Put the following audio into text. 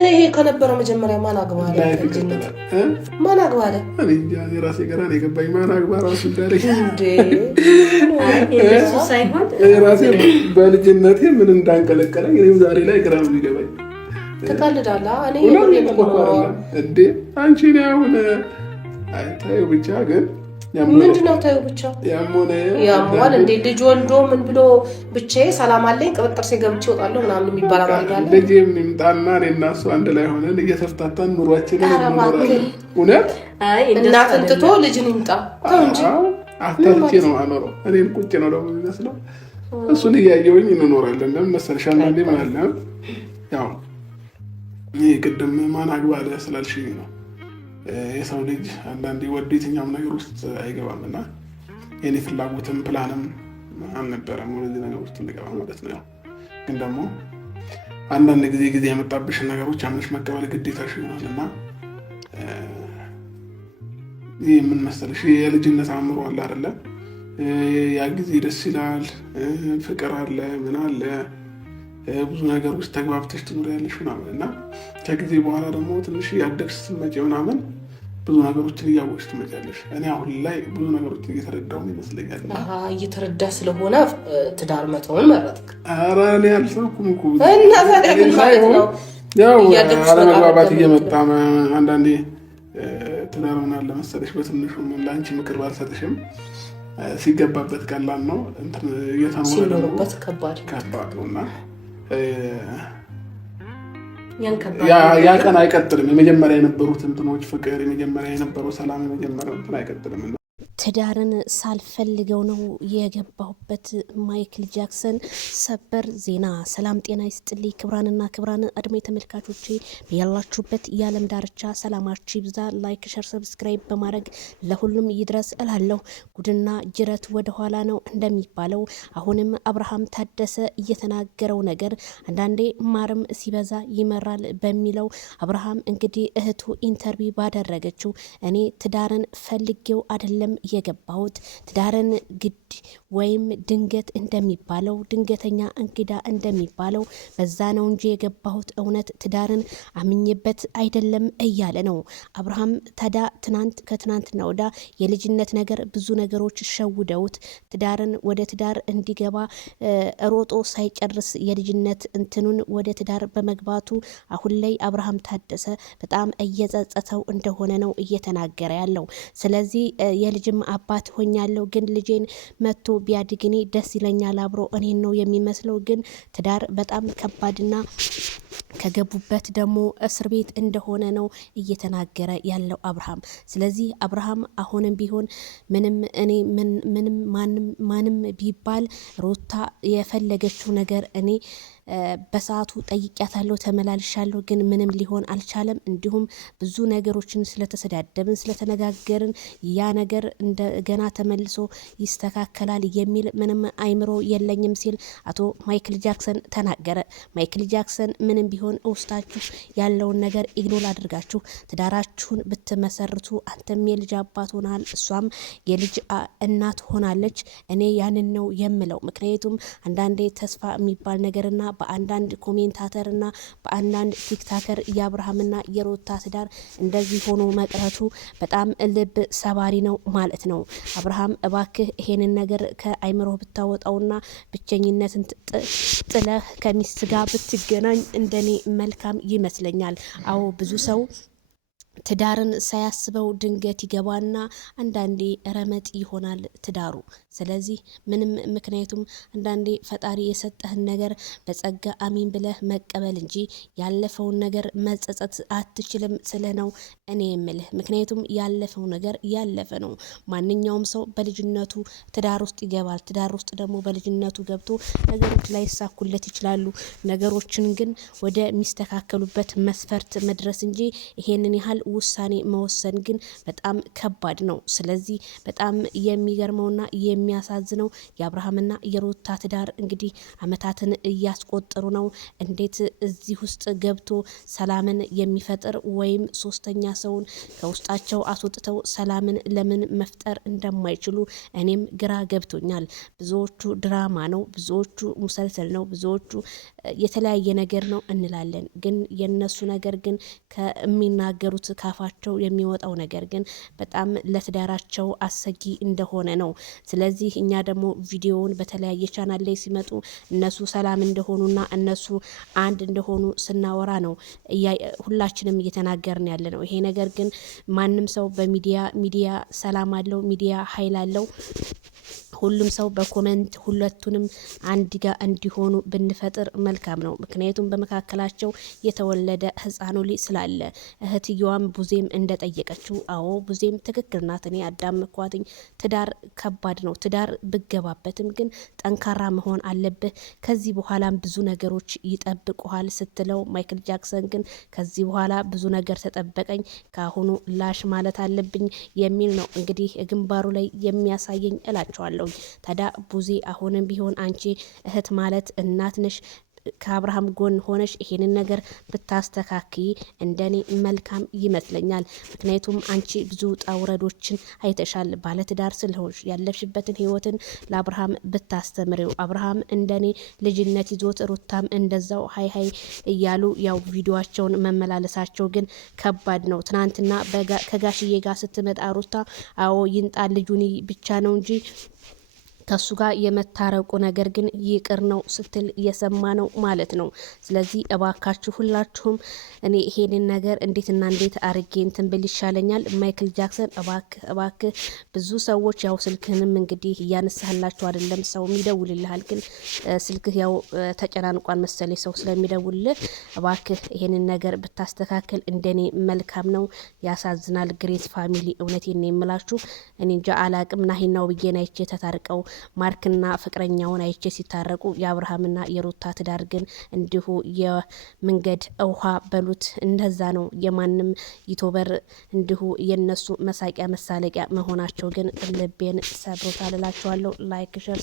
ይሄ ከነበረው መጀመሪያ ማን አግባለ ማን አግባለ እኔ ራሴ ገና ነው የገባኝ። ማን አግባ ራሱ እንዳለኝ እንዴ እሱ ሳይሆን ራሴ በልጅነቴ ምን እንዳንቀለቀለኝ እኔም ዛሬ ላይ ግራ ነው የሚገባኝ። ተቀልዳላ እኔ እንዴ አንቺ ነው አሁን አይታዩ ብቻ ግን ምንድነው ታዩ ብቻ ያሟል እንዴ ልጅ ወልዶ ምን ብሎ ብቻዬ ሰላም አለኝ ቅብጥር ሲገብቼ እወጣለሁ ምናምን የሚባል አማርኛ አለ። ልጅ የሚምጣና እኔና እሱ አንድ ላይ ሆነን እየተፍታታን ኑሯችንን እንኖራለን። እውነት እናትን ትቶ ልጅን ይምጣ ተው እንጂ አታርቼ ነው አኖረው እኔን ቁጭ ነው ደግሞ የሚመስለው እሱን እያየሁኝ እንኖራለን። ለምን መሰለሽ አንዳንዴ ምን አለ ያው ይሄ ቅድም ማን አግባለ ስላልሽኝ ነው የሰው ልጅ አንዳንዴ ወደ የትኛውም ነገር ውስጥ አይገባም እና የኔ ፍላጎትም ፕላንም አልነበረም ወደዚህ ነገር ውስጥ እንገባ ማለት ነው። ግን ደግሞ አንዳንድ ጊዜ ያመጣብሽን ነገሮች አምነሽ መቀበል ግዴታሽ ይሆናል እና ይህ ምን መሰለሽ የልጅነት አእምሮ አለ አይደለ? ያ ጊዜ ደስ ይላል፣ ፍቅር አለ፣ ምን አለ ብዙ ነገር ውስጥ ተግባብተሽ ትኖሪያለሽ ምናምን እና ከጊዜ በኋላ ደግሞ ትንሽ ያደግሽ ስትመጪ ምናምን ብዙ ነገሮችን እያወቅሽ ትመጫለሽ። እኔ አሁን ላይ ብዙ ነገሮችን እየተረዳሁ ይመስለኛል። እየተረዳ ስለሆነ ትዳር መተውን መረጥክ? ኧረ እኔ አልተውኩም እኮ ያው አለመግባባት እየመጣ አንዳንዴ ትዳር ምን አለ መሰለሽ በትንሹ ለአንቺ ምክር ባልሰጥሽም ሲገባበት ቀላል ነው፣ ሲኖርበት ከባድ ነው እና ያ ቀን አይቀጥልም። የመጀመሪያ የነበሩት እንትኖች ፍቅር፣ የመጀመሪያ የነበረው ሰላም፣ የመጀመሪያው እንትን አይቀጥልም። ትዳርን ሳልፈልገው ነው የገባሁበት። ማይክል ጃክሰን ሰበር ዜና። ሰላም ጤና ይስጥልኝ ክብራንና ክብራን አድማጭ ተመልካቾቼ ያላችሁበት የዓለም ዳርቻ ሰላማችሁ ይብዛ። ላይክ፣ ሸር፣ ሰብስክራይብ በማድረግ ለሁሉም ይድረስ እላለሁ። ጉድና ጅረት ወደ ኋላ ነው እንደሚባለው አሁንም አብርሃም ታደሰ እየተናገረው ነገር አንዳንዴ ማርም ሲበዛ ይመራል በሚለው አብርሃም እንግዲህ እህቱ ኢንተርቪው ባደረገችው እኔ ትዳርን ፈልጌው አይደለም የገባሁት ትዳርን ግድ ወይም ድንገት እንደሚባለው ድንገተኛ እንግዳ እንደሚባለው በዛ ነው እንጂ የገባሁት እውነት ትዳርን አምኜበት አይደለም እያለ ነው አብርሃም። ታዲያ ከትናንትና ወዳ የልጅነት ነገር ብዙ ነገሮች ሸውደውት ትዳርን ወደ ትዳር እንዲገባ ሮጦ ሳይጨርስ የልጅነት እንትኑን ወደ ትዳር በመግባቱ አሁን ላይ አብርሃም ታደሰ በጣም እየጸጸተው እንደሆነ ነው እየተናገረ ያለው። ስለዚህ የልጅም አባት ሆኛለሁ፣ ግን ልጄን መጥቶ ቢያድግ እኔ ደስ ይለኛል፣ አብሮ እኔን ነው የሚመስለው። ግን ትዳር በጣም ከባድና ከገቡበት ደግሞ እስር ቤት እንደሆነ ነው እየተናገረ ያለው አብርሃም። ስለዚህ አብርሃም አሁንም ቢሆን ማንም ቢባል ሩታ የፈለገችው ነገር እኔ በሰዓቱ ጠይቂያታለሁ፣ ተመላልሻለሁ፣ ግን ምንም ሊሆን አልቻለም። እንዲሁም ብዙ ነገሮችን ስለተሰዳደብን ስለተነጋገርን ያ ነገር እንደገና ተመልሶ ይስተካከላል የሚል ምንም አይምሮ የለኝም ሲል አቶ ማይክል ጃክሰን ተናገረ። ማይክል ጃክሰን ምንም ቢሆን ውስጣችሁ ያለውን ነገር ኢግኖር አድርጋችሁ ትዳራችሁን ብትመሰርቱ አንተም የልጅ አባት ሆናል፣ እሷም የልጅ እናት ሆናለች። እኔ ያንን ነው የምለው። ምክንያቱም አንዳንዴ ተስፋ የሚባል ነገርና በአንዳንድ ኮሜንታተርና በአንዳንድ ቲክታከር የአብርሃምና የሩታ ትዳር እንደዚህ ሆኖ መቅረቱ በጣም ልብ ሰባሪ ነው ማለት ነው። አብርሃም እባክህ ይሄንን ነገር ከአይምሮ ብታወጣውና ብቸኝነትን ጥለህ ከሚስት ጋር ብትገናኝ እንደኔ መልካም ይመስለኛል። አዎ ብዙ ሰው ትዳርን ሳያስበው ድንገት ይገባና አንዳንዴ ረመጥ ይሆናል ትዳሩ። ስለዚህ ምንም ምክንያቱም አንዳንዴ ፈጣሪ የሰጠህን ነገር በጸጋ አሚን ብለህ መቀበል እንጂ ያለፈውን ነገር መጸጸት አትችልም ስለ ነው እኔ የምልህ። ምክንያቱም ያለፈው ነገር ያለፈ ነው። ማንኛውም ሰው በልጅነቱ ትዳር ውስጥ ይገባል። ትዳር ውስጥ ደግሞ በልጅነቱ ገብቶ ነገሮች ላይሳኩለት ይችላሉ። ነገሮችን ግን ወደ ሚስተካከሉበት መስፈርት መድረስ እንጂ ይሄንን ያህል ውሳኔ መወሰን ግን በጣም ከባድ ነው። ስለዚህ በጣም የሚገርመውና የሚያሳዝነው የአብርሃምና የሩታ ትዳር እንግዲህ አመታትን እያስቆጠሩ ነው። እንዴት እዚህ ውስጥ ገብቶ ሰላምን የሚፈጥር ወይም ሶስተኛ ሰውን ከውስጣቸው አስወጥተው ሰላምን ለምን መፍጠር እንደማይችሉ እኔም ግራ ገብቶኛል። ብዙዎቹ ድራማ ነው፣ ብዙዎቹ ሙሰልሰል ነው፣ ብዙዎቹ የተለያየ ነገር ነው እንላለን። ግን የነሱ ነገር ግን ከሚናገሩት ካፋቸው የሚወጣው ነገር ግን በጣም ለትዳራቸው አሰጊ እንደሆነ ነው። ስለዚህ እኛ ደግሞ ቪዲዮውን በተለያየ ቻናል ላይ ሲመጡ እነሱ ሰላም እንደሆኑና እነሱ አንድ እንደሆኑ ስናወራ ነው ሁላችንም እየተናገርን ያለ ነው። ይሄ ነገር ግን ማንም ሰው ሚዲያ ሰላም አለው፣ ሚዲያ ኃይል አለው። ሁሉም ሰው በኮመንት ሁለቱንም አንድ ጋር እንዲሆኑ ብንፈጥር መልካም ነው። ምክንያቱም በመካከላቸው የተወለደ ህፃኑ ልጅ ስላለ እህትየዋም ቡዜም እንደጠየቀችው አዎ ቡዜም ትክክል ናት። እኔ አዳምኳትኝ። ትዳር ከባድ ነው። ትዳር ብገባበትም ግን ጠንካራ መሆን አለብህ። ከዚህ በኋላም ብዙ ነገሮች ይጠብቁሃል ስትለው ማይክል ጃክሰን ግን ከዚህ በኋላ ብዙ ነገር ተጠበቀኝ፣ ከአሁኑ ላሽ ማለት አለብኝ የሚል ነው እንግዲህ ግንባሩ ላይ የሚያሳየኝ እላቸዋለሁ። ታዲያ ቡዜ አሁንም ቢሆን አንቺ እህት ማለት እናት ነሽ። ከአብርሃም ጎን ሆነሽ ይሄንን ነገር ብታስተካክይ እንደኔ መልካም ይመስለኛል። ምክንያቱም አንቺ ብዙ ጣውረዶችን አይተሻል። ባለትዳር ስለሆንሽ ያለፍሽበትን ህይወትን ለአብርሃም ብታስተምሪው፣ አብርሃም እንደኔ ልጅነት ይዞት ሩታም እንደዛው ሀይ እያሉ ያው ቪዲዮቸውን መመላለሳቸው ግን ከባድ ነው። ትናንትና ከጋሽዬ ጋር ስትመጣ ሩታ አዎ ይንጣ ልጁን ብቻ ነው እንጂ ከሱ ጋር የመታረቁ ነገር ግን ይቅር ነው ስትል እየሰማ ነው ማለት ነው። ስለዚህ እባካችሁ ሁላችሁም እኔ ይሄንን ነገር እንዴትና እንዴት አርጌ እንትን ብል ይሻለኛል። ማይክል ጃክሰን እባክህ ብዙ ሰዎች ያው ስልክህንም እንግዲህ እያነሳህላችሁ አይደለም፣ ሰው ይደውልልሃል፣ ግን ስልክህ ያው ተጨናንቋን መሰለኝ ሰው ስለሚደውልልህ። እባክህ ይሄንን ነገር ብታስተካከል እንደኔ መልካም ነው። ያሳዝናል። ግሬስ ፋሚሊ እውነቴን ነው የምላችሁ። እኔ እንጃ አላቅም። ናሂናው ብዬን አይቼ ተታርቀው ማርክና ፍቅረኛውን አይቼ ሲታረቁ የአብርሃምና የሩታ ትዳር ግን እንዲሁ የመንገድ ውሃ በሉት እንደዛ ነው። የማንም ዩቲዩበር እንዲሁ የነሱ መሳቂያ መሳለቂያ መሆናቸው ግን ልቤን ሰብሮታል እላችኋለሁ። ላይክ ሸር